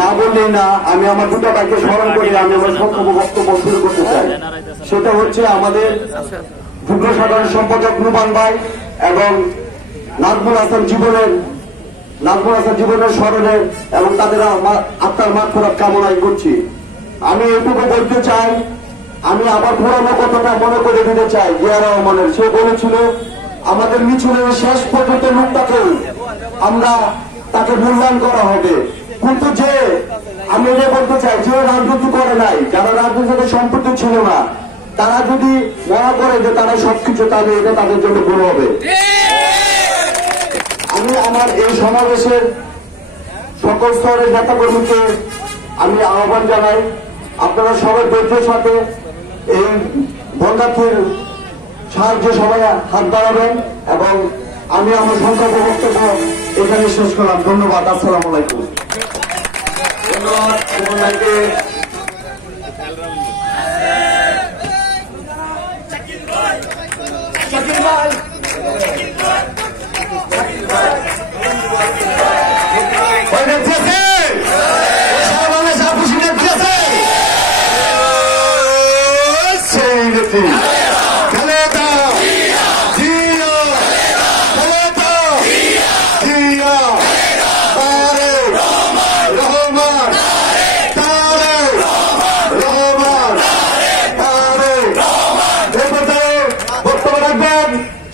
না বললেই না, আমি আমার দুটো ভাইকে স্মরণ করে আমি আমার সংক্ষেপ বক্তব্য শুরু করতে চাই। সেটা হচ্ছে আমাদের যুগ্ম সাধারণ সম্পাদক রুমান ভাই এবং নাজমুল হাসান জীবনের স্মরণে এবং তাদের আত্মার মাগফিরাত কামনাই করছি। আমি এটুকু বলতে চাই, আমি আবার পুরানো কথাটা মনে করে দিতে চাই। জিয়া রহমানের সে বলেছিল আমাদের মিছিলের শেষ পর্যন্ত লোকটাকে আমরা তাকে মূল্যায়ন করা হবে, কিন্তু যে আমি এটা বলতে চাই যে রাজনীতি করে নাই, যারা রাজনীতির সাথে সম্পৃক্ত ছিল না, তারা যদি মনে করে যে তারা সবকিছু, তাহলে এটা তাদের জন্য ভুল হবে। আমি আমার এই সমাবেশের সকল স্তরের নেতাকর্মীকে আমি আহ্বান জানাই, আপনারা সবাই ধৈর্যের সাথে এই বন্যার্থীর সাহায্যে সবাই হাত বাড়াবেন এবং আমি আমার সংক্ষেপ বক্তব্য এখানে শেষ করলাম। ধন্যবাদ। আসসালামু আলাইকুম। ধন্যবাদ সুমন ভাইকে।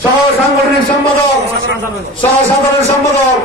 সহ সাংগঠনিক সম্পাদক, সহ সাধারণ সম্পাদক